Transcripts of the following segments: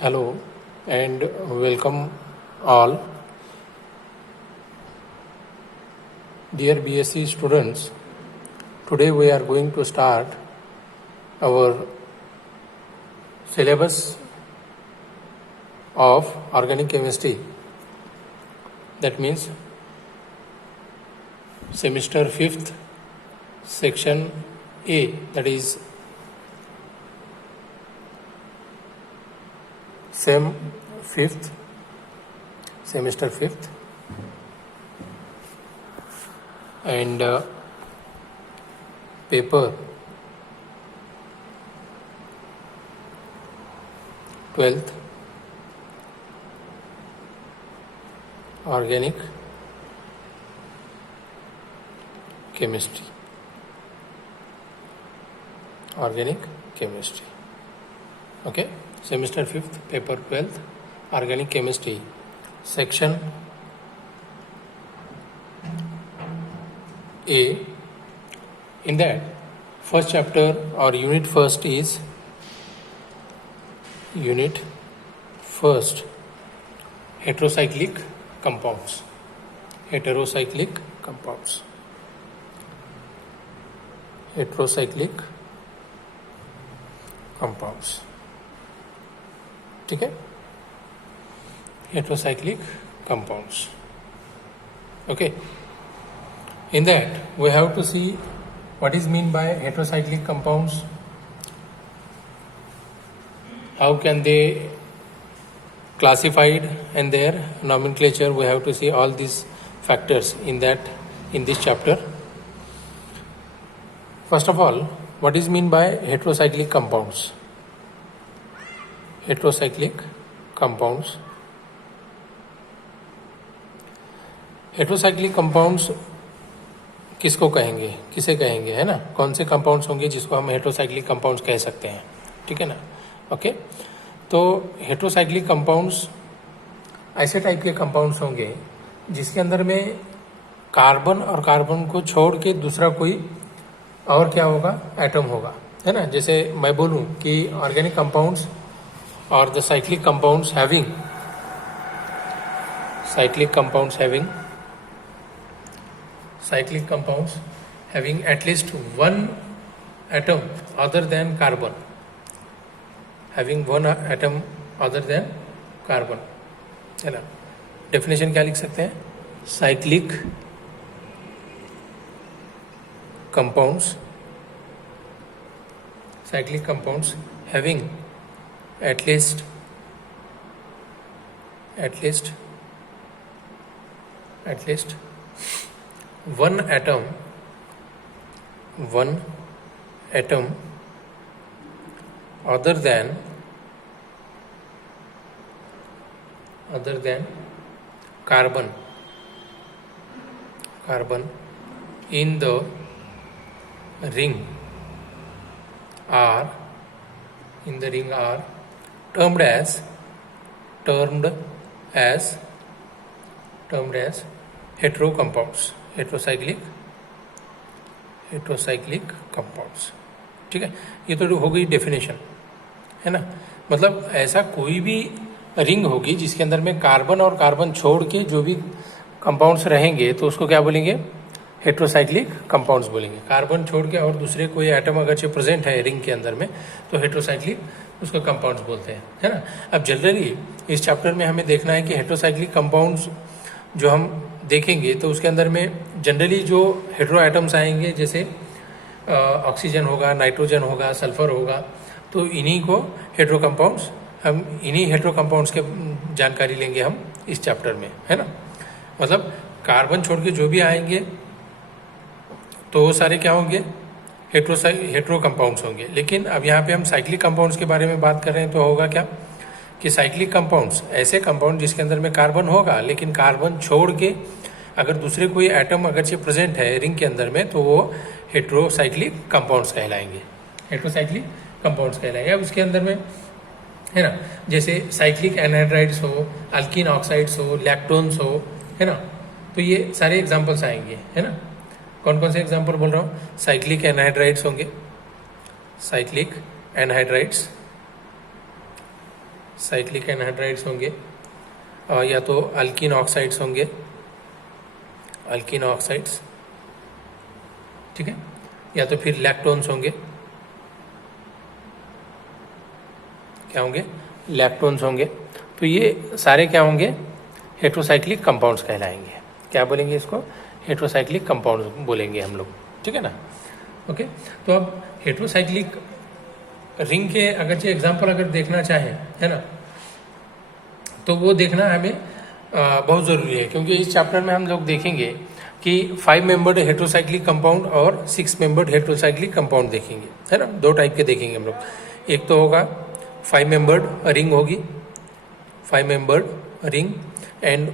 Hello and welcome all. Dear BSc students, today we are going to start our syllabus of organic chemistry. That means semester 5th, section A, that is semester 5th, and paper 12th, organic chemistry. Okay, semester 5th, paper 12th, organic chemistry, section A. In that first chapter or unit first is heterocyclic compounds. Heterocyclic compounds. ठीक है, heterocyclic compounds. Okay, in that we have to see what is mean by heterocyclic compounds, how can they classified, and their nomenclature. We have to see all these factors in this chapter. First of all, what is mean by heterocyclic compounds? Heterocyclic compounds किसको कहेंगे, किसे कहेंगे, है ना? कौन से compounds होंगे जिसको हम हेटेरोसाइक्लिक कंपाउंड्स कह सकते हैं, ठीक है ना? ओके, तो हेटेरोसाइक्लिक कंपाउंड्स ऐसे टाइप के कंपाउंड्स होंगे जिसके अंदर में कार्बन और कार्बन को छोड़ के दूसरा कोई और क्या होगा, एटम होगा, है ना? जैसे मैं बोलूं कि ऑर्गेनिक कंपाउंड्स और the cyclic compounds having at least one atom other than carbon, है ना? डेफिनेशन क्या लिख सकते हैं? Cyclic compounds having at least one atom other than carbon in the ring are termed as heterocyclic compounds. ठीक है, ये तो हो गई डेफिनेशन, है ना? मतलब ऐसा कोई भी रिंग होगी जिसके अंदर में कार्बन और कार्बन छोड़ के जो भी कंपाउंड्स रहेंगे तो उसको क्या बोलेंगे? हेटेरोसाइक्लिक कंपाउंड्स बोलेंगे. कार्बन छोड़ के और दूसरे कोई एटम अगर जो प्रेजेंट है रिंग के अंदर में तो हेटेरोसाइक्लिक उसको कंपाउंड्स बोलते हैं, है ना? अब जनरली इस चैप्टर में हमें देखना है कि हेटेरोसाइक्लिक कंपाउंड्स जो हम देखेंगे तो उसके अंदर में जनरली जो हेटेरो एटम्स आएंगे, जैसे ऑक्सीजन होगा, नाइट्रोजन होगा, सल्फर होगा, तो इन्हीं को हेटेरो कंपाउंड्स, हम इन्हीं हेटेरो कंपाउंड्स के जानकारी लेंगे हम इस चैप्टर में, है ना? मतलब कार्बन छोड़ के जो भी आएंगे तो वो सारे क्या होंगे? हेटेरो कंपाउंड्स होंगे. लेकिन अब यहाँ पे हम साइक्लिक कंपाउंड्स के बारे में बात कर रहे हैं तो होगा क्या कि साइक्लिक कंपाउंड्स ऐसे कंपाउंड जिसके अंदर में कार्बन होगा लेकिन कार्बन छोड़ के अगर दूसरे कोई एटम अगर से प्रेजेंट है रिंग के अंदर में तो वो हेटेरोसाइक्लिक कंपाउंड्स कहलाएंगे. अब उसके अंदर में, है ना, जैसे साइक्लिक एनहाइड्राइड्स हो, अल्कीन ऑक्साइड्स हो, लैक्टोन्स हो, है ना? तो ये सारे एग्जाम्पल्स आएंगे, है ना? कौन कौन से एग्जाम्पल बोल रहा हूँ? साइक्लिक एनहाइड्राइड्स होंगे, साइक्लिक एनहाइड्राइड्स होंगे, और या तो अल्कीन ऑक्साइड्स होंगे, अल्कीन ऑक्साइड्स, ठीक है, या तो फिर लैक्टोन्स होंगे, क्या होंगे, लैक्टोन्स होंगे। तो ये सारे क्या होंगे, हेट्रोसाइक्लिक कंपाउंड्स कहलाएंगे। क्या बोलेंगे इसको, हेट्रोसाइक्लिक कंपाउंड्स बोलेंगे हम लोग, ठीक है ना। ओके, तो अब हेट्रोसाइक्लिक रिंग के अगर जो एग्जाम्पल अगर देखना चाहें, है ना, तो वो देखना हमें बहुत ज़रूरी है, क्योंकि इस चैप्टर में हम लोग देखेंगे कि 5 मेंबर्ड हेट्रोसाइक्लिक कंपाउंड और 6 मेंबर्ड हेट्रोसाइक्लिक कंपाउंड देखेंगे, है ना। 2 टाइप के देखेंगे हम लोग। एक तो होगा 5 मेंबर्ड रिंग होगी, 5 membered ring, and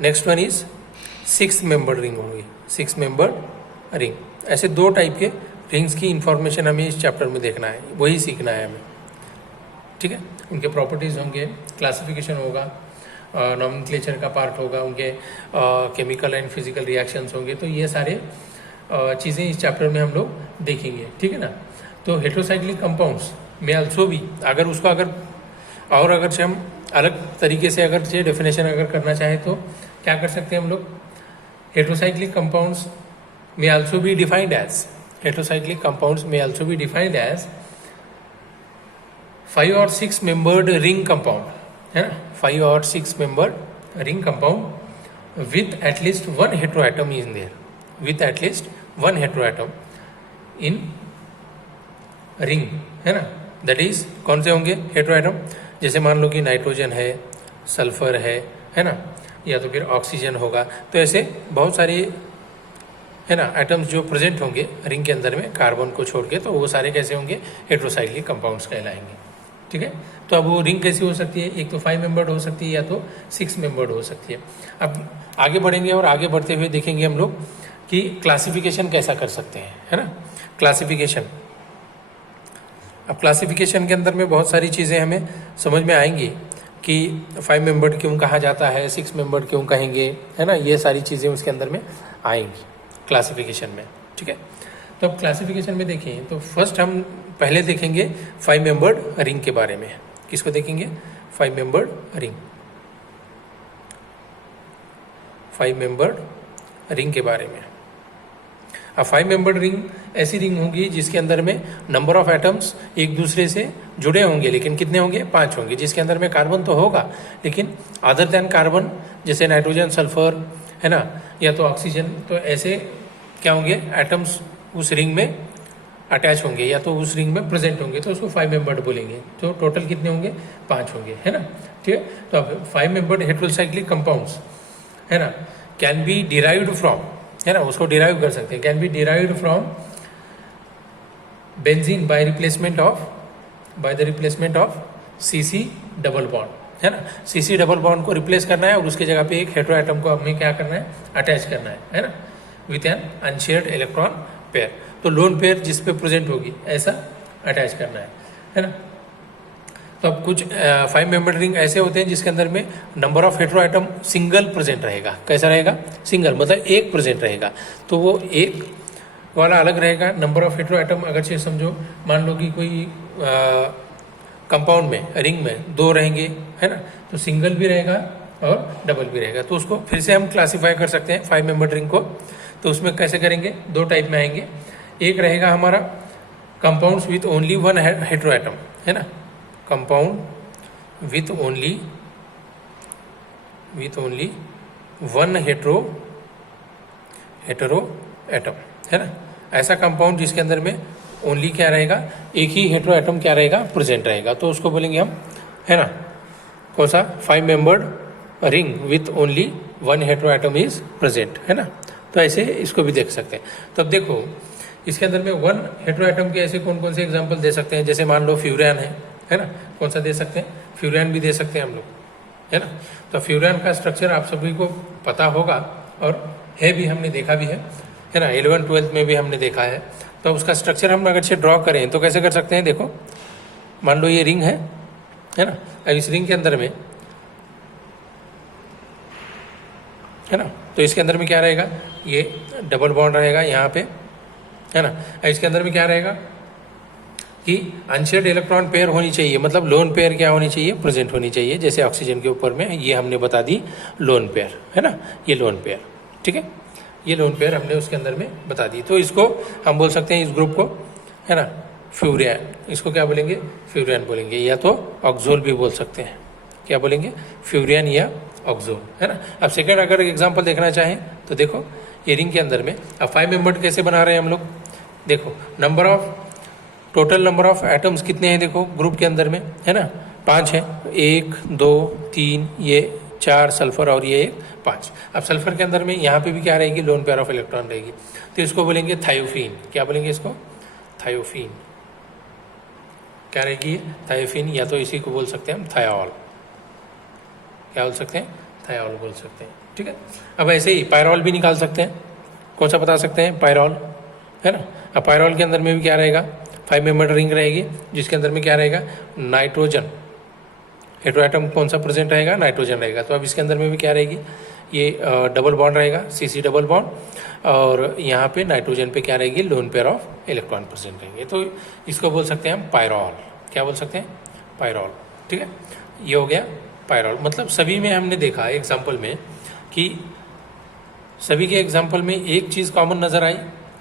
next one is 6 membered ring होगी, 6 मेंबर्ड रिंग। ऐसे 2 टाइप के रिंग्स की इंफॉर्मेशन हमें इस चैप्टर में देखना है, वही सीखना है हमें, ठीक है। उनके प्रॉपर्टीज़ होंगे, क्लासिफिकेशन होगा, नॉमेनक्लेचर का पार्ट होगा, उनके केमिकल एंड फिजिकल रिएक्शंस होंगे। तो ये सारे चीज़ें इस चैप्टर में हम लोग देखेंगे, ठीक है ना। तो हेट्रोसाइक्लिक कंपाउंड्स में अल्सो भी अगर उसको अगर से हम अलग तरीके से अगर से डेफिनेशन अगर करना चाहें तो क्या कर सकते हैं हम लोग, हेट्रोसाइक्लिक कंपाउंड्स में also be defined as, heterocyclic compounds में अल्सो बी डिफाइंड एज 5 और 6 मेंबर्ड रिंग कंपाउंड, है ना, 5 और 6 membered ring compound with at least 1 heteroatom in their, with at least 1 heteroatom in ring, है ना। दैट इज कौन से होंगे हेट्रोएटम, जैसे मान लो कि नाइट्रोजन है, सल्फर है ना, या तो फिर ऑक्सीजन होगा। तो ऐसे बहुत सारे, है ना, एटम्स जो प्रेजेंट होंगे रिंग के अंदर में कार्बन को छोड़ के, तो वो सारे कैसे होंगे, हेट्रोसाइक्लिक कंपाउंड्स कहलाएंगे, ठीक है। तो अब वो रिंग कैसी हो सकती है, एक तो 5 मेंबर्ड हो सकती है या तो 6 मेंबर्ड हो सकती है। अब आगे बढ़ेंगे और आगे बढ़ते हुए देखेंगे हम लोग कि क्लासिफिकेशन कैसा कर सकते हैं, है ना, क्लासिफिकेशन। अब क्लासिफिकेशन के अंदर में बहुत सारी चीज़ें हमें समझ में आएंगी कि 5 मेंबर्ड क्यों कहा जाता है, 6 मेंबर्ड क्यों कहेंगे, है ना, ये सारी चीज़ें उसके अंदर में आएंगी क्लासिफिकेशन में, ठीक है। तो अब क्लासिफिकेशन में देखें तो फर्स्ट हम पहले देखेंगे 5 मेंबर्ड रिंग के बारे में। किसको देखेंगे, 5 मेंबर्ड रिंग, 5 मेंबर्ड रिंग के बारे में। अब 5 मेंबर्ड रिंग ऐसी रिंग होगी जिसके अंदर में नंबर ऑफ एटम्स एक दूसरे से जुड़े होंगे, लेकिन कितने होंगे, 5 होंगे, जिसके अंदर में कार्बन तो होगा, लेकिन अदर देन कार्बन जैसे नाइट्रोजन, सल्फर, है ना, या तो ऑक्सीजन, तो ऐसे क्या होंगे, एटम्स उस रिंग में अटैच होंगे या तो उस रिंग में प्रेजेंट होंगे, तो उसको 5 मेंबर्ड बोलेंगे। तो टोटल कितने होंगे, 5 होंगे, है ना, ठीक है। तो अब 5 मेंबर्ड हेट्रोसाइक्लिक कंपाउंड्स, है ना, कैन बी डिराइव्ड फ्रॉम, है ना, उसको डिराइव कर सकते हैं, can be derived from benzene by the replacement of CC double bond, है ना। CC डबल बॉन्ड को रिप्लेस करना है और उसके जगह पे एक हेट्रो एटम को हमें क्या करना है, अटैच करना है ना, with an unshared electron pair. तो लोन पेयर जिस पे प्रेजेंट होगी ऐसा अटैच करना है ना। तो अब कुछ 5 मेंबर्ड रिंग ऐसे होते हैं जिसके अंदर में number of hetero atom single present रहेगा। कैसा रहेगा, सिंगल, मतलब एक प्रेजेंट रहेगा। तो वो एक वाला अलग रहेगा। नंबर ऑफ हेट्रो एटम अगर से समझो, मान लो कि कोई कंपाउंड में, रिंग में 2 रहेंगे, है ना, तो सिंगल भी रहेगा और डबल भी रहेगा। तो उसको फिर से हम क्लासीफाई कर सकते हैं 5 मेंबर्ड रिंग को। तो उसमें कैसे करेंगे, 2 टाइप में आएंगे। एक रहेगा हमारा compounds with only 1 hetero atom, है ना, compound with only 1 hetero atom, है ना। ऐसा कंपाउंड जिसके अंदर में ओनली क्या रहेगा, एक ही हेट्रो एटम क्या रहेगा, प्रेजेंट रहेगा। तो उसको बोलेंगे हम, है ना, कौन सा, 5 membered ring with only 1 hetero atom is present, है ना। तो ऐसे इसको भी देख सकते हैं। तो अब देखो इसके अंदर में 1 हेट्रो एटम के ऐसे कौन कौन से एग्जाम्पल दे सकते हैं। जैसे मान लो फ्यूरान है ना, कौन सा दे सकते हैं, फ्यूरान भी दे सकते हैं हम लोग, है ना। तो फ्यूरान का स्ट्रक्चर आप सभी को पता होगा और है भी, हमने देखा भी है ना, 11th-12th में भी हमने देखा है। तो उसका स्ट्रक्चर हम अगर से ड्रॉ करें तो कैसे कर सकते हैं। देखो मान लो ये रिंग है ना, अब इस रिंग के अंदर में, है ना, तो इसके अंदर में क्या रहेगा, ये डबल बॉन्ड रहेगा यहाँ पे, है ना। इसके अंदर में क्या रहेगा, कि अनशेयर्ड इलेक्ट्रॉन पेयर होनी चाहिए, मतलब लोन पेयर क्या होनी चाहिए, प्रेजेंट होनी चाहिए। जैसे ऑक्सीजन के ऊपर में ये हमने बता दी लोन पेयर, है ना, ये लोन पेयर, ठीक है, ये लोन पेयर हमने उसके अंदर में बता दी। तो इसको हम बोल सकते हैं, इस ग्रुप को, है ना, फ्यूरियन, इसको क्या बोलेंगे, फ्यूरियन बोलेंगे, या तो ऑक्सोल भी बोल सकते हैं। क्या बोलेंगे, फ्यूरियन या ऑक्सोल, है ना। अब सेकंड अगर एग्जांपल देखना चाहें तो देखो, ये रिंग के अंदर में अब 5 मेंबर कैसे बना रहे हैं हम लोग। देखो number of, total number of atoms कितने हैं, देखो ग्रुप के अंदर में, है ना, 5 है, 1 2 3, ये 4 सल्फर और ये 5। अब सल्फर के अंदर में यहाँ पे भी क्या रहेगी, लोन पेयर ऑफ इलेक्ट्रॉन रहेगी। तो इसको बोलेंगे थायोफीन। क्या बोलेंगे इसको, थायोफीन। क्या रहेगी, थायोफीन, या तो इसी को बोल सकते हैं हम थायोल। क्या बोल सकते हैं, थायोल बोल सकते हैं, ठीक है। अब ऐसे ही पायरोल भी निकाल सकते हैं। कौन सा बता सकते हैं, पायरोल, है ना। अब पायरोल के अंदर में भी क्या रहेगा, 5 मेंबर रिंग रहेगी, जिसके अंदर में क्या रहेगा, नाइट्रोजन, हेटेरो एटम कौन सा प्रेजेंट रहेगा, नाइट्रोजन रहेगा। तो अब इसके अंदर में भी क्या रहेगी, ये डबल बॉन्ड रहेगा, CC डबल बॉन्ड, और यहाँ पे नाइट्रोजन पे क्या रहेगी, lone pair of electron present रहेंगे। तो इसको बोल सकते हैं हम पायरोल। क्या बोल सकते हैं, पायरोल, ठीक है। ये हो गया पायरोल। मतलब सभी में हमने देखा एग्जाम्पल में कि सभी के एग्जाम्पल में एक चीज़ कॉमन नजर आई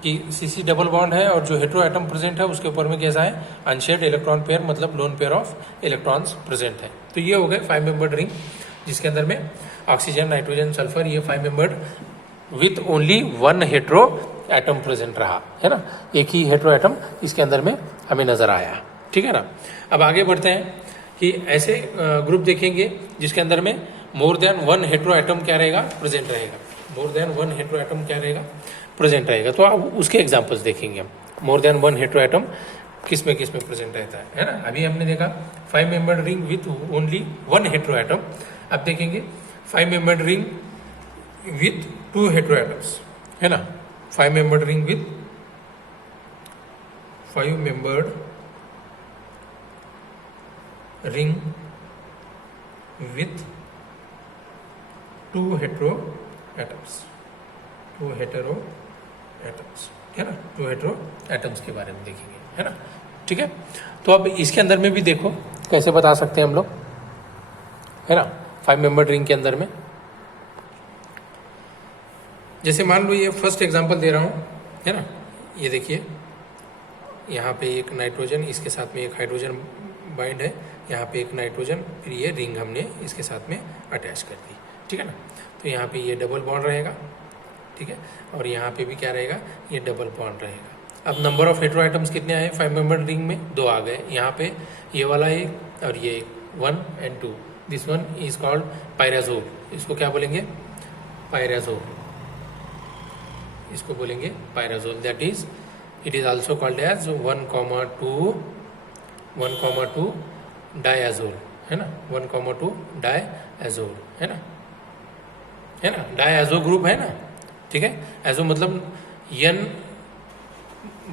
कि CC डबल बॉन्ड है और जो हेटेरो एटम प्रेजेंट है उसके ऊपर में कैसा है, अनशेयर्ड इलेक्ट्रॉन पेयर, मतलब lone pair of electrons present है। तो ये हो गए 5 मेंबर्ड रिंग, जिसके अंदर में ऑक्सीजन, नाइट्रोजन, सल्फर, ये 5 membered with only 1 hetero atom present रहा, है ना, एक ही हेटेरो एटम इसके अंदर में हमें नजर आया, ठीक है ना। अब आगे बढ़ते हैं कि ऐसे ग्रुप देखेंगे जिसके अंदर में मोर देन 1 हेटेरो एटम क्या रहेगा, प्रेजेंट रहेगा। मोर देन 1 हेटेरो एटम क्या रहेगा, प्रेजेंट रहेगा। तो अब उसके एग्जांपल्स देखेंगे हम, मोर देन 1 हेटेरो एटम किस में प्रेजेंट रहता है ना। अभी हमने देखा 5 membered ring with only 1 hetero atom. अब देखेंगे 5 membered ring with 2 hetero atoms, है ना। 5 membered ring with 5 membered ring with 2 hetero atoms, 2 hetero atoms, है ना, 2 हेटेरो एटम्स के बारे में देखेंगे, है ना, ठीक है। तो अब इसके अंदर में भी देखो कैसे बता सकते हैं हम लोग, है ना, 5 मेंबर रिंग के अंदर में। जैसे मान लो ये फर्स्ट एग्जांपल दे रहा हूँ, है ना, ये देखिए यहाँ पे एक नाइट्रोजन, इसके साथ में एक हाइड्रोजन बाइंड है, यहाँ पे एक नाइट्रोजन, फिर ये रिंग हमने इसके साथ में अटैच कर दी, ठीक है ना। तो यहाँ पे ये डबल बॉन्ड रहेगा, ठीक है, और यहाँ पे भी क्या रहेगा, ये डबल बॉन्ड रहेगा। अब नंबर ऑफ हेटेरो एटम्स कितने आए 5 मेंबर रिंग में, 2 आ गए। यहाँ पे ये वाला एक और ये 1 and 2, this one is called pyrazole. इसको क्या बोलेंगे, पायराजोल, इसको बोलेंगे pyrazole. That is it is also called as 1,2 डायazole, है ना, 1,2 डायazole, है ना, डायazो ग्रुप है ना, ठीक है। एजो मतलब N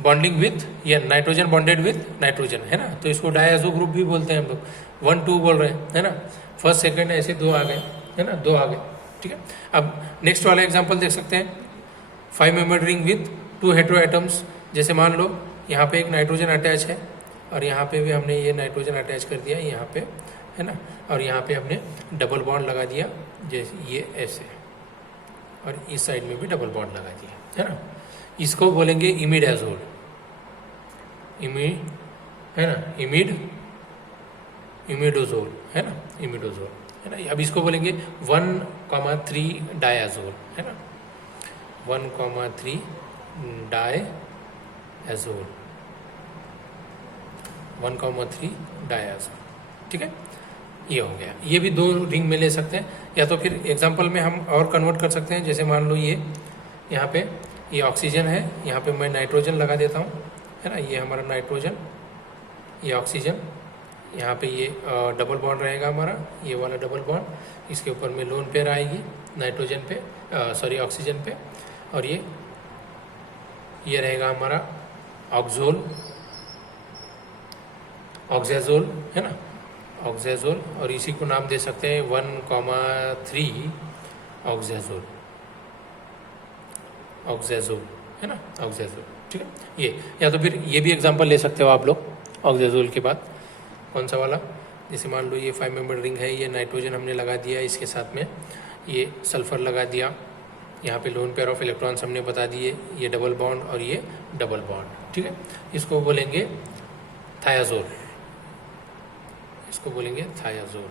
bonding with N, nitrogen bonded with nitrogen, है ना। तो इसको डायazो ग्रुप भी बोलते हैं हम लोग। 1 2 बोल रहे हैं, है ना, फर्स्ट सेकंड ऐसे 2 आ गए, है ना, 2 आ गए, ठीक है। अब नेक्स्ट वाला एग्जांपल देख सकते हैं, 5 member ring with 2 hetero atoms. जैसे मान लो यहाँ पे एक नाइट्रोजन अटैच है और यहाँ पे भी हमने ये नाइट्रोजन अटैच कर दिया यहाँ पे, है ना, और यहाँ पे हमने डबल बॉन्ड लगा दिया, जैसे ये ऐसे, और इस साइड में भी डबल बॉन्ड लगा दिया, है ना। इसको बोलेंगे इमिडाजोल, है ना, इमिडोजोल, है ना, इमिडोजोल, है ना। अब इसको बोलेंगे 1,3 डायazole, है ना, 1,3 डायazole, 1,3 डायazole, ठीक है। ये हो गया। ये भी 2 रिंग में ले सकते हैं, या तो फिर एग्जांपल में हम और कन्वर्ट कर सकते हैं। जैसे मान लो ये यहाँ पे ये ऑक्सीजन है, यहाँ पे मैं नाइट्रोजन लगा देता हूँ, है ना, ये हमारा नाइट्रोजन, ये ऑक्सीजन, यहाँ पे ये डबल बॉन्ड रहेगा हमारा, ये वाला डबल बॉन्ड, इसके ऊपर में लोन पेयर आएगी नाइट्रोजन पे, सॉरी ऑक्सीजन पे, और ये रहेगा हमारा ऑक्सोल, ऑक्साजोल, है ना, ऑक्साजोल, और इसी को नाम दे सकते हैं 1,3 ऑक्साजोल, ऑक्साजोल, है ना, ऑक्साजोल, ठीक है। ये या तो फिर ये भी एग्जांपल ले सकते हो आप लोग, ऑक्सीजोल के बाद कौन सा वाला, जैसे मान लो ये 5 मेंबर रिंग है, ये नाइट्रोजन हमने लगा दिया, इसके साथ में ये सल्फर लगा दिया, यहाँ पे लोन पेयर ऑफ इलेक्ट्रॉन्स हमने बता दिए, ये डबल बॉन्ड और ये डबल बॉन्ड, ठीक है। इसको बोलेंगे थायाजोल, इसको बोलेंगे थायाजोल,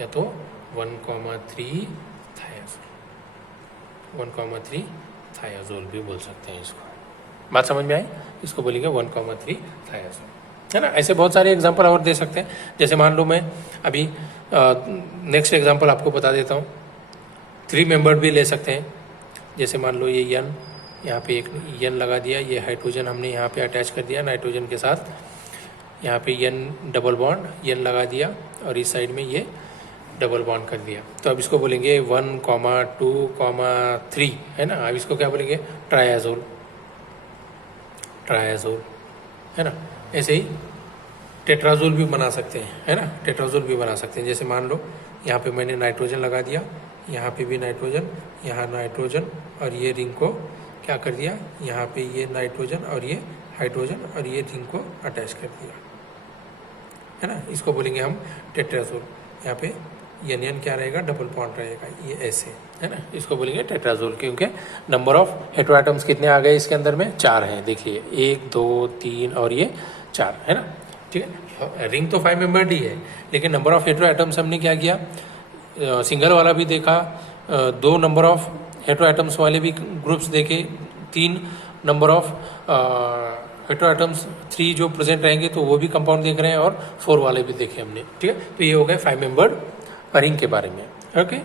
या तो 1,3 थायाजोल, 1,3 थायाजोल भी बोल सकते हैं इसको। बात समझ में आई? इसको बोलेंगे 1,3 थायाजोल, है ना। ऐसे बहुत सारे एग्जांपल और दे सकते हैं। जैसे मान लो मैं अभी नेक्स्ट एग्जांपल आपको बता देता हूँ, 3 मेंबर्ड भी ले सकते हैं। जैसे मान लो ये यन, यहाँ पे एक यन लगा दिया, ये हाइड्रोजन हमने यहाँ पे अटैच कर दिया नाइट्रोजन के साथ, यहाँ पे यन डबल बॉन्ड यन लगा दिया और इस साइड में ये डबल बॉन्ड कर दिया। तो अब इसको बोलेंगे 1,2,3, है ना। अब इसको क्या बोलेंगे, ट्रायाजोल, ट्रायाजोल, है ना। ऐसे ही टेट्राजोल भी बना सकते हैं, है ना, टेट्राजोल भी बना सकते हैं। जैसे मान लो यहाँ पे मैंने नाइट्रोजन लगा दिया, यहाँ पे भी नाइट्रोजन, यहाँ नाइट्रोजन और ये रिंग को क्या कर दिया, यहाँ पे ये नाइट्रोजन और ये हाइड्रोजन और ये रिंग को अटैच कर दिया, है ना। इसको बोलेंगे हम टेट्राजोल। यहाँ पे यन क्या रहेगा, डबल बॉन्ड रहेगा, ये ऐसे, है ना। इसको बोलेंगे टेट्राजोल, क्योंकि नंबर ऑफ हेटेरोएटम्स कितने आ गए इसके अंदर में, 4 हैं। देखिए 1, 2, 3 और ये 4, है ना, ठीक है। रिंग तो 5 मेंबर्ड ही है, लेकिन नंबर ऑफ हेटेरोएटम्स हमने क्या किया, सिंगल वाला भी देखा, 2 नंबर ऑफ हेटेरोएटम्स वाले भी ग्रुप्स देखे, 3 नंबर ऑफ हेटेरोएटम्स 3 जो प्रेजेंट रहेंगे तो वो भी कंपाउंड देख रहे हैं, और 4 वाले भी देखे हमने, ठीक है। तो ये हो गए 5 मेंबर्ड रिंग के बारे में, ओके,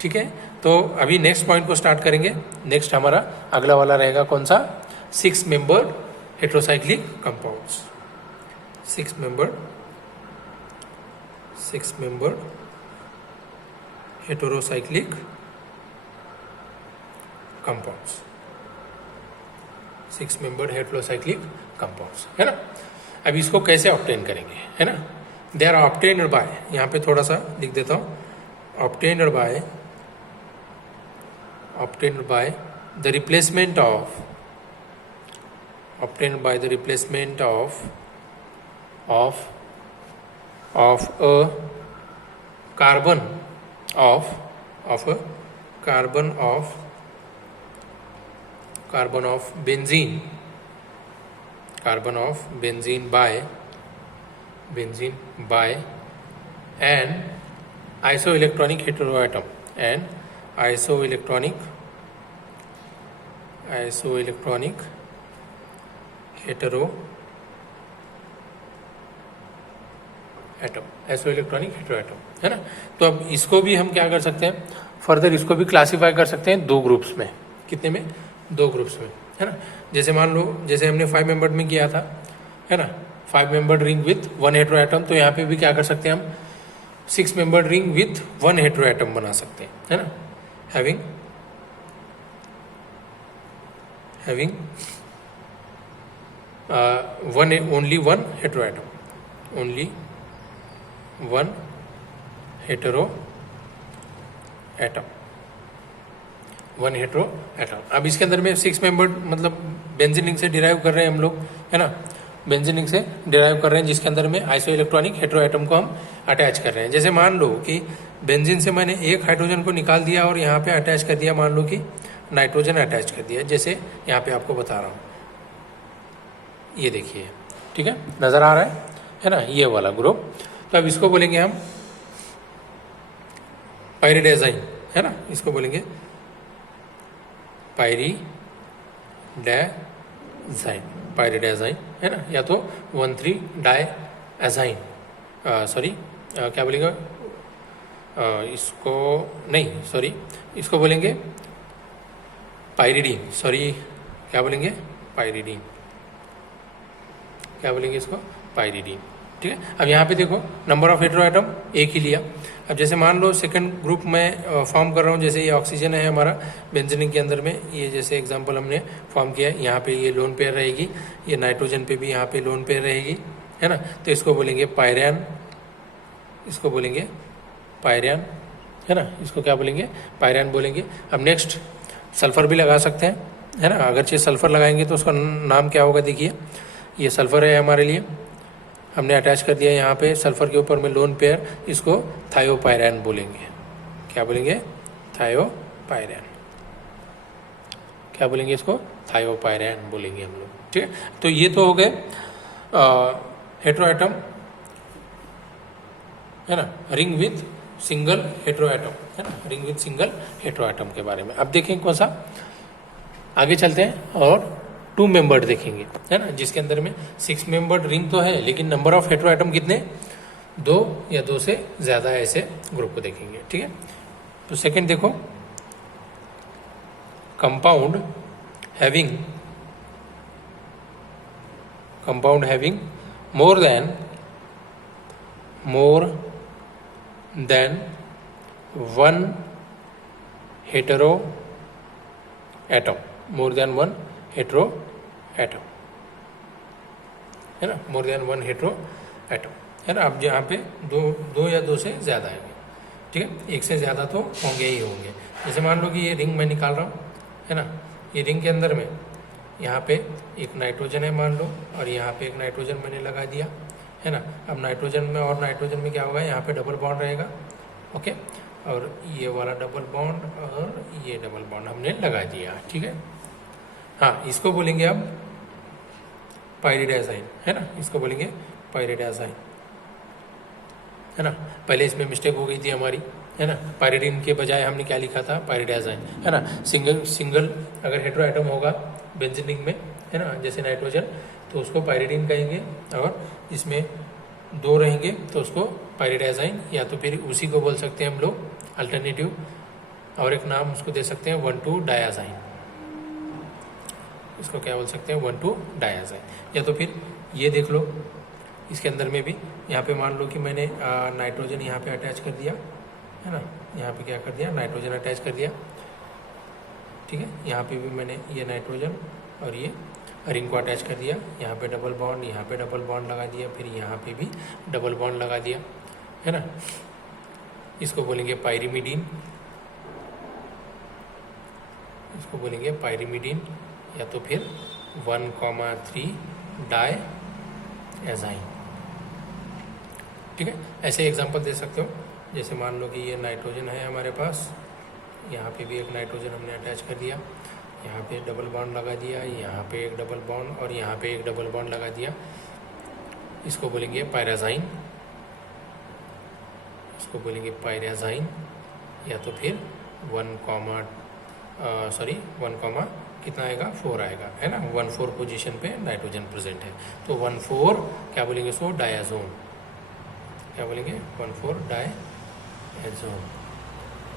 ठीक है। तो अभी नेक्स्ट पॉइंट को स्टार्ट करेंगे। नेक्स्ट हमारा अगला वाला रहेगा कौन सा, 6 membered heterocyclic compounds, 6 membered heterocyclic compounds, 6 membered heterocyclic compounds, है ना। अब इसको कैसे ऑब्टेन करेंगे, है ना। दे आर ऑब्टेन्ड बाय, यहाँ पे थोड़ा सा लिख देता हूँ, obtained by the replacement of, obtained by the replacement of a carbon of benzene by an isoelectronic heteroatom, isoelectronic heteroatom, है ना। तो अब इसको भी हम क्या कर सकते हैं, फर्दर इसको भी क्लासीफाई कर सकते हैं 2 ग्रुप्स में। कितने में, 2 ग्रुप्स में, है ना। जैसे मान लो, जैसे हमने 5 मेंबर्ड में किया था, है ना, 5 मेंबर्ड रिंग विथ 1 हेटेरोएटम, तो यहाँ पे भी क्या कर सकते हैं हम, 6 मेंबर्ड रिंग विथ 1 हेटेरोएटम बना सकते हैं, है ना। हैविंग only one heteroatom, अब इसके अंदर में 6 मेंबर्ड मतलब बेंजीन रिंग से डिराइव कर रहे हैं हम लोग, है ना, बेंजीन रिंग से डिराइव कर रहे हैं, जिसके अंदर में आइसो इलेक्ट्रॉनिक हेटेरोएटम को हम अटैच कर रहे हैं। जैसे मान लो कि बेंजीन से मैंने एक हाइड्रोजन को निकाल दिया और यहाँ पे अटैच कर दिया, मान लो कि नाइट्रोजन अटैच कर दिया, जैसे यहाँ पे आपको बता रहा हूँ, ये देखिए, ठीक है, नजर आ रहा है ना, ये वाला ग्रुप। तो अब इसको बोलेंगे हम पाइरिडाइजाइन, है ना, इसको बोलेंगे पाइरिडाइजाइन, है ना, या तो 1,3-डाइएजाइन, सॉरी क्या बोलेंगे इसको, नहीं सॉरी, इसको बोलेंगे पाइरिडीन, सॉरी क्या बोलेंगे, पाइरिडीन, क्या बोलेंगे इसको, पाइरिडीन, ठीक है। अब यहाँ पे देखो नंबर ऑफ हेटेरोएटम एक ही लिया। अब जैसे मान लो सेकंड ग्रुप में फॉर्म कर रहा हूँ, जैसे ये ऑक्सीजन है हमारा बेंजीन के अंदर में, ये जैसे एग्जांपल हमने फॉर्म किया है, यहाँ पे ये लोन पेयर रहेगी, ये नाइट्रोजन पे भी यहाँ पे लोन पेयर रहेगी, है ना। तो इसको बोलेंगे पायरियन, इसको बोलेंगे पायरियन, है ना, इसको क्या बोलेंगे, पायरियन बोलेंगे। अब नेक्स्ट सल्फर भी लगा सकते हैं, है ना, अगर चाहिए सल्फर लगाएंगे तो उसका नाम क्या होगा, देखिए ये सल्फर है हमारे लिए, हमने अटैच कर दिया यहाँ पे सल्फर के ऊपर में लोन पेयर, इसको थायोपायरैन बोलेंगे। क्या बोलेंगे? थायोपायरैन। क्या बोलेंगे इसको? थायोपायरैन बोलेंगे हम लोग। ठीक है, तो ये तो हो गए हेटेरोएटम, है ना, रिंग विथ सिंगल हेटेरोएटम, है ना, रिंग विथ सिंगल हेटेरोएटम के बारे में। अब देखें कौन सा, आगे चलते हैं और 2 मेंबर्ड देखेंगे, है ना, जिसके अंदर में 6 मेंबर्ड रिंग तो है लेकिन नंबर ऑफ हेटेरोएटम कितने? 2 या 2 से ज़्यादा ऐसे ग्रुप को देखेंगे। ठीक है, तो सेकंड देखो, compound having more than 1 hetero atom, more than 1 hetero atom, है ना, मोर देन 1 हेटेरो एटम, है ना। अब यहाँ पे दो या 2 से ज़्यादा है, ठीक है, 1 से ज़्यादा तो होंगे ही होंगे। जैसे मान लो कि ये रिंग मैं निकाल रहा हूँ, है ना, ये रिंग के अंदर में यहाँ पे एक नाइट्रोजन है मान लो, और यहाँ पे एक नाइट्रोजन मैंने लगा दिया, है ना। अब नाइट्रोजन में और नाइट्रोजन में क्या होगा, यहाँ पे डबल बॉन्ड रहेगा, ओके, और ये वाला डबल बॉन्ड और ये डबल बॉन्ड हमने लगा दिया। ठीक है, हाँ, इसको बोलेंगे अब पाइरिडाज़ाइन, है ना, इसको बोलेंगे पाइरिडाज़ाइन, है ना। पहले इसमें मिस्टेक हो गई थी हमारी, है ना, पाइरिडिन के बजाय हमने क्या लिखा था? पाइरिडाज़ाइन, है ना। सिंगल अगर हेटेरो एटम होगा बेंजीन रिंग में, है ना, जैसे नाइट्रोजन, तो उसको पाइरिडिन कहेंगे, और इसमें 2 रहेंगे तो उसको पाइरिडाज़ाइन, या तो फिर उसी को बोल सकते हैं हम लोग अल्टरनेटिव, और एक नाम उसको दे सकते हैं 1,2-डायाज़ाइन। इसको क्या बोल सकते हैं? 1,2-डायाज़ाइन। या तो फिर ये देख लो, इसके अंदर में भी यहाँ पे मान लो कि मैंने नाइट्रोजन यहाँ पे अटैच कर दिया, है ना, यहाँ पे क्या कर दिया? नाइट्रोजन अटैच कर दिया। ठीक है, यहाँ पे भी मैंने ये नाइट्रोजन और ये रिंग को अटैच कर दिया, यहाँ पे डबल बॉन्ड, यहाँ पे डबल बॉन्ड लगा दिया, फिर यहाँ पे भी डबल बॉन्ड लगा दिया, है ना। इसको बोलेंगे पाइरिमिडीन, इसको बोलेंगे पाइरिमिडीन, या तो फिर 1,3-डायएज़ाइन। ठीक है, ऐसे एग्जांपल दे सकते हो। जैसे मान लो कि ये नाइट्रोजन है हमारे पास, यहाँ पे भी एक नाइट्रोजन हमने अटैच कर दिया, यहाँ पे डबल बॉन्ड लगा दिया, यहाँ पे एक डबल बॉन्ड और यहाँ पे एक डबल बॉन्ड लगा दिया। इसको बोलेंगे पाइराज़ाइन, इसको बोलेंगे पाइराज़ाइन, या तो फिर 1, कितना आएगा? 4 आएगा, है ना। 1,4 पोजीशन पे नाइट्रोजन प्रेजेंट है, तो 1,4 क्या बोलेंगे? इसको डायाज़ोन। क्या बोलेंगे? 1,4-डायाज़ोन।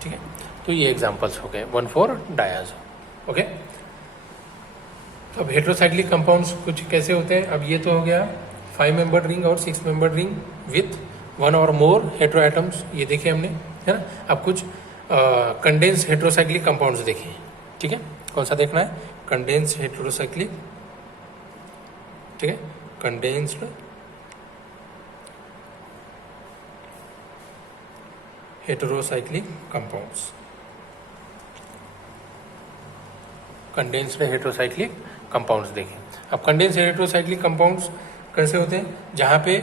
ठीक है, तो ये एग्जांपल्स हो गए 1,4-डायाज़ोन। ओके, अब हेटेरोसाइक्लिक कंपाउंड्स कुछ कैसे होते हैं? अब ये तो हो गया 5 मेंबर्ड रिंग और 6 मेंबर्ड रिंग विथ 1 और मोर हेटेरो एटम्स, ये देखे हमने, है ना। अब कुछ कंडेंस हेटेरोसाइक्लिक कंपाउंड्स देखें। ठीक है, कौन सा देखना है? कंडेंस हेटेरोसाइक्लिक, ठीक है, condensed heterocyclic compounds, condensed heterocyclic compounds देखें। अब कंडेंस्ड हेटेरोसाइक्लिक कंपाउंड्स कैसे होते हैं? जहाँ पे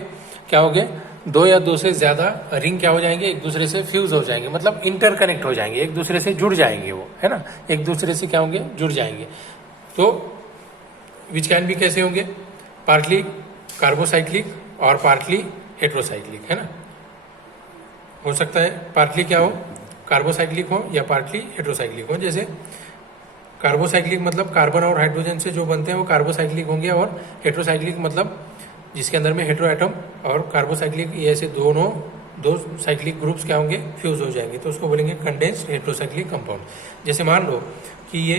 क्या हो गए, 2 या 2 से ज़्यादा रिंग क्या हो जाएंगे? एक दूसरे से फ्यूज हो जाएंगे, मतलब इंटरकनेक्ट हो जाएंगे, एक दूसरे से जुड़ जाएंगे वो, है ना, एक दूसरे से क्या होंगे? जुड़ जाएंगे। तो विच कैन भी कैसे होंगे? पार्टली कार्बोसाइक्लिक और पार्टली हेटेरोसाइक्लिक, है ना। हो सकता है पार्टली क्या हो? कार्बोसाइक्लिक हो या पार्टली हेटेरोसाइक्लिक हो। जैसे कार्बोसाइक्लिक मतलब कार्बन और हाइड्रोजन से जो बनते हैं वो कार्बोसाइक्लिक होंगे, और हेटेरोसाइक्लिक मतलब जिसके अंदर में हेटेरो एटम और कार्बोसाइक्लिक, ये ऐसे दो साइक्लिक ग्रुप्स क्या होंगे? फ्यूज हो जाएंगे, तो उसको बोलेंगे कंडेंस्ड हेटेरोसाइक्लिक कंपाउंड। जैसे मान लो कि ये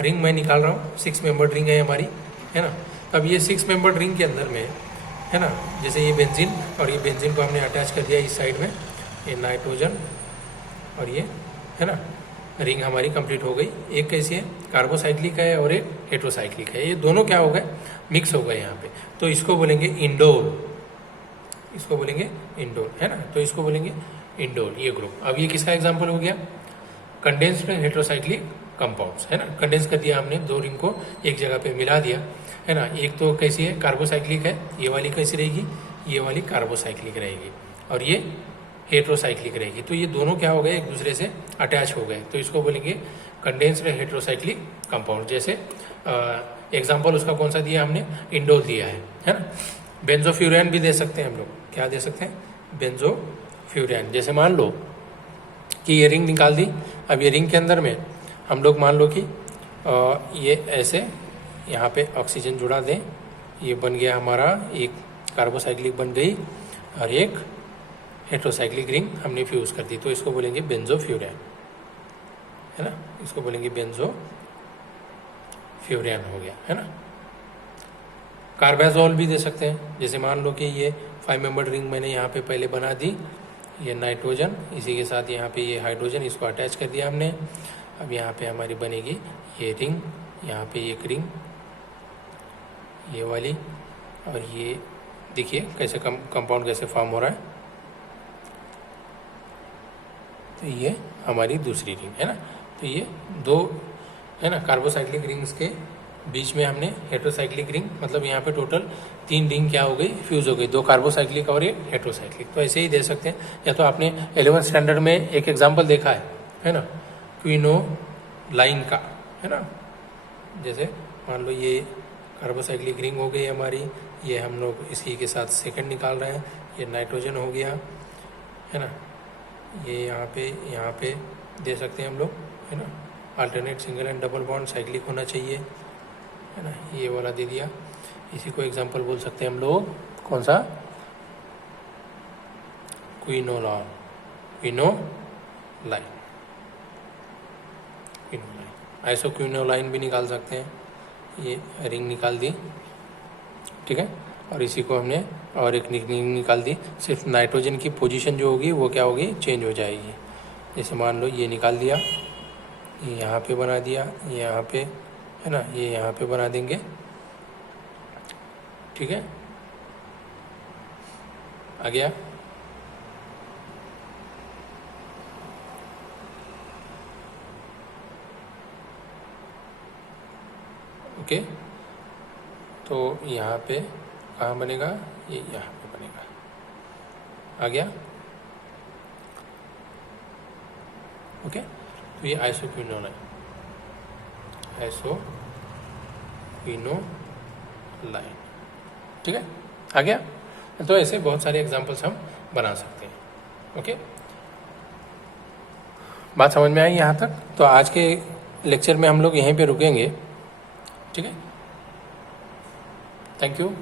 रिंग मैं निकाल रहा हूँ, 6 मेंबर्ड रिंग है हमारी, है ना। अब ये 6 मेंबर्ड रिंग के अंदर में, है ना, जैसे ये बेंजीन, और ये बेंजीन को हमने अटैच कर दिया इस साइड में, ये नाइट्रोजन और ये, है ना, रिंग हमारी कंप्लीट हो गई। एक कैसी है? कार्बोसाइक्लिक है और एक हेटेरोसाइक्लिक है, ये दोनों क्या हो गए? मिक्स हो गए यहाँ पे, तो इसको बोलेंगे इंडोल, इसको बोलेंगे इंडोल, है ना। तो इसको बोलेंगे इंडोल, ये ग्रुप। अब ये किसका एग्जांपल हो गया? कंडेंस्ड हेटेरोसाइक्लिक कंपाउंड्स, है ना। कंडेंस कर दिया हमने, 2 रिंग को एक जगह पे मिला दिया, है ना। एक तो कैसी है? कार्बोसाइक्लिक है, ये वाली कैसी रहेगी? ये वाली कार्बोसाइक्लिक रहेगी और ये हेट्रोसाइक्लिक रहेगी। तो ये दोनों क्या हो गए, एक दूसरे से अटैच हो गए, तो इसको बोलेंगे कंडेंस्ड हेट्रोसाइक्लिक कंपाउंड। जैसे एग्जांपल उसका कौन सा दिया हमने, इंडोल दिया है ना। बेंजोफ्यूरान भी दे सकते हैं हम लोग, क्या दे सकते हैं, बेंजोफ्यूरान। जैसे मान लो कि ये रिंग निकाल दी, अब ये रिंग के अंदर में हम लोग मान लो कि ये ऐसे यहाँ पे ऑक्सीजन जुड़ा दें, ये बन गया हमारा एक कार्बोसाइक्लिक बन गई और एक हेट्रोसाइक्लिक रिंग हमने फ्यूज कर दी, तो इसको बोलेंगे बेंजोफ्यूरान, है ना, इसको बोलेंगे बेंजोफ्यूरान हो गया, है ना। कार्बाजोल भी दे सकते हैं, जैसे मान लो कि ये 5 मेंबर रिंग मैंने यहाँ पे पहले बना दी, ये नाइट्रोजन, इसी के साथ यहाँ पे ये हाइड्रोजन, इसको अटैच कर दिया हमने। अब यहाँ पे हमारी बनेगी ये रिंग, यहाँ पे एक रिंग ये वाली, और ये देखिए कैसे कंपाउंड कैसे फॉर्म हो रहा है। तो ये हमारी दूसरी रिंग है ना। तो ये दो है ना कार्बोसाइक्लिक रिंग्स के बीच में हमने हेट्रोसाइक्लिक रिंग, मतलब यहाँ पे टोटल 3 रिंग क्या हो गई, फ्यूज हो गई, 2 कार्बोसाइक्लिक और 1 हेट्रोसाइक्लिक। तो ऐसे ही दे सकते हैं, या तो आपने 11th स्टैंडर्ड में एक एग्जाम्पल देखा है ना, क्विनोलाइन का, है ना। जैसे मान लो ये कार्बोसाइक्लिक रिंग हो गई हमारी, ये हम लोग इसी के साथ सेकंड निकाल रहे हैं, ये नाइट्रोजन हो गया, है ना। ये यहाँ पे दे सकते हैं हम लोग, है ना। Alternate single and double bond cyclic होना चाहिए, है ना, ये वाला दे दिया। इसी को एग्जांपल बोल सकते हैं हम लोग, कौन सा, क्विनोलाइन, आइसोक्विनोलाइन भी निकाल सकते हैं, ये रिंग निकाल दी, ठीक है। और इसी को हमने और एक रिंग निकाल दी, सिर्फ नाइट्रोजन की पोजीशन जो होगी वो क्या होगी, चेंज हो जाएगी। जैसे मान लो ये निकाल दिया, ये यहाँ पे बना दिया, ये यहाँ पे, है ना, ये यहाँ पे बना देंगे, ठीक है, आ गया। ओके, तो यहाँ पे कहाँ बनेगा, ये यहाँ पे बनेगा, आ गया। ओके, तो ये आइसोक्विनोलाइन, ठीक है, आ गया। तो ऐसे बहुत सारे एग्जांपल्स हम बना सकते हैं। ओके, बात समझ में आई यहाँ तक? तो आज के लेक्चर में हम लोग यहीं पे रुकेंगे, ठीक है। Thank you.